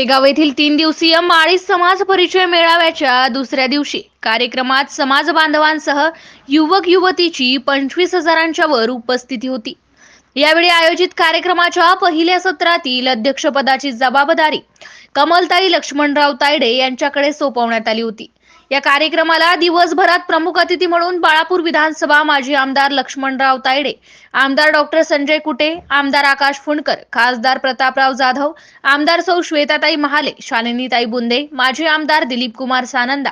शेगाव येथील तीन दिवसीय माळी समाज परिचय मेळाव्याच्या दुसऱ्या दिवशी कार्यक्रमात समाज बांधवांसह युवक युवतीची पंचवीस हजारांच्या वर उपस्थिती होती. यावेळी आयोजित कार्यक्रमाच्या पहिल्या सत्रातील अध्यक्षपदाची जबाबदारी कमलताई लक्ष्मणराव तायडे यांच्याकडे सोपवण्यात आली होती. या कार्यक्रमाला दिवसभरात प्रमुख अतिथी म्हणून बाळापूर विधानसभा माजी आमदार लक्ष्मणराव तायडे आमदार डॉक्टर संजय कुटे आमदार आकाश फुंडकर खासदार प्रतापराव जाधव आमदार सौ श्वेताताई महाले शालिनीताई बुंदे माजी आमदार दिलीप कुमार सानंदा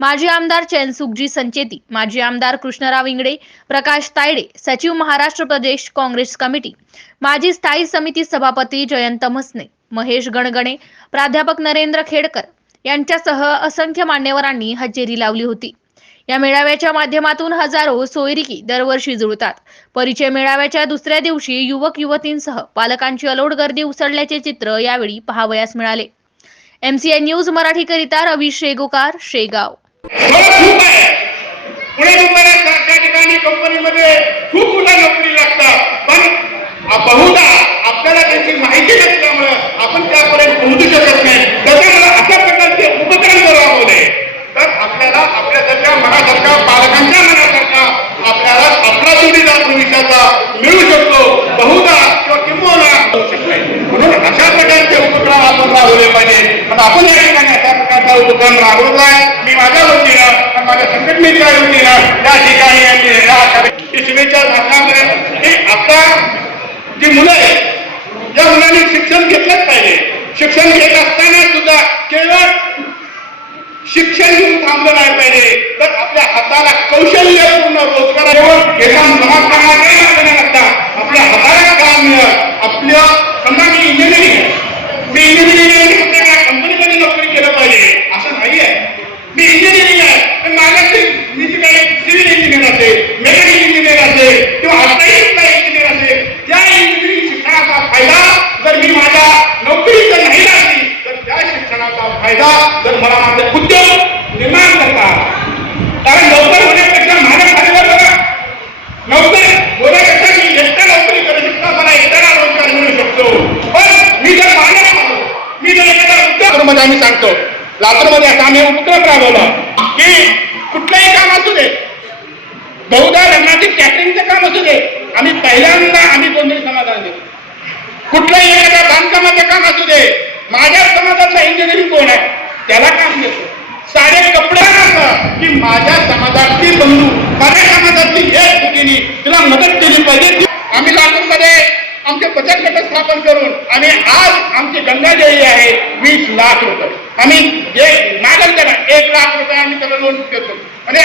माजी आमदार चैनसुखजी संचेती माजी आमदार कृष्णराव इंगडे प्रकाश तायडे सचिव महाराष्ट्र प्रदेश काँग्रेस कमिटी माजी स्थायी समिती सभापती जयंत मसने महेश गणगणे प्राध्यापक नरेंद्र खेडकर यांच्यासह असंख्य मान्यवरांनी हजेरी लावली होती. या मेळाव्याच्या माध्यमातून हजारो सोयरिकी दरवर्षी जुळतात. परिचय मेळाव्याच्या दुसऱ्या दिवशी युवक युवतींसह पालकांची अलोट गर्दी उसळल्याचे चित्र यावेळी पाहावयास मिळाले. एमसीआय न्यूज मराठीकरिता रवी शेगोकार शेगाव. पुणे मुंबई सारख्या ठिकाणी कंपनीमध्ये खूप मुलं नोकरी लागतात पण आ- बहुधा आपल्याला त्याची माहिती नसल्यामुळं आपण त्यापर्यंत पोहोचू शकत नाही त्याच्यामुळे अशा प्रकारचे उपक्रम जर राबवले तर आपल्याला आपल्यासारख्या मनासारखा पालकांच्या मनासारखा आपल्याला आपला जोडीदार भविष्याचा मिळू शकतो बहुधा किंवा किंबहुना होऊ शकत नाही म्हणून अशा प्रकारचे उपक्रम आपण राबवले पाहिजे पण आपण या ठिकाणी अशा प्रकारचा उपक्रम राबवत आहे. मी माझ्या वतीनं माझ्या संघटनेच्या वतीनं या ठिकाणी आम्ही या शुभेच्छा हे आता जी मुलं आहेत या मुलांनी शिक्षण घेतलंच पाहिजे. शिक्षण घेत असताना सुद्धा केवळ शिक्षण घेऊन थांबलं नाही पाहिजे तर आपल्या हाताला कौशल्यपूर्ण रोजगार एका महाकामाकडे नाही आपल्या हाताला काम मिळत आपल्या समजा मी इंजिनिअरिंग आहे मी इंजिनिअरिंग फक्त एका कंपनीमध्ये नोकरी केलं पाहिजे असं नाही आहे मी इंजिनिअरिंग आहे पण माझ्याशी मी जे काही सिव्हिल इंजिनियर असेल मेकॅनिक इंजिनियर असेल किंवा अर्थाही इंजिनियर असेल त्या इंजिनिअरिंग शिक्षणाचा फायदा जर मी माझ्या नोकरी जर नाही लागली तर त्या शिक्षणाचा फायदा जर मला माझे उद्योग निर्माण करता. कारण लवकर होण्यापेक्षा माझ्या खालीवर बघा. नोकरी होण्यापेक्षा मी एकटा नोकरी करू शकतो मला एकट्याला रोजगार मिळू शकतो. पण मी जर माझ्या मी जर एखादा उद्योगमध्ये आम्ही सांगतो लातूरमध्ये आता आम्ही उपक्रम राबवला. की कुठलंही काम असू दे. बहुधा लग्नातील कॅटरिंगचं काम असू दे. आम्ही पहिल्यांदा आम्ही कोणतरी समाधान देतो कुठलंही एखाद्या बांधकामाचं काम असू दे. माझ्या समाजातला इंजिनियर त्याला काम देतो. साडे कपडे की माझ्या समाजातली बंधू माझ्या समाजातली एक मुलीनी तिला मदत केली पाहिजे. आम्ही लातूरमध्ये आमचे बचत गट स्थापन करून आणि आज आमची गंगा जयी आहे वीस लाख रुपये. आम्ही जे मागल त्याला एक लाख रुपये आम्ही त्याला लोन देतो. आणि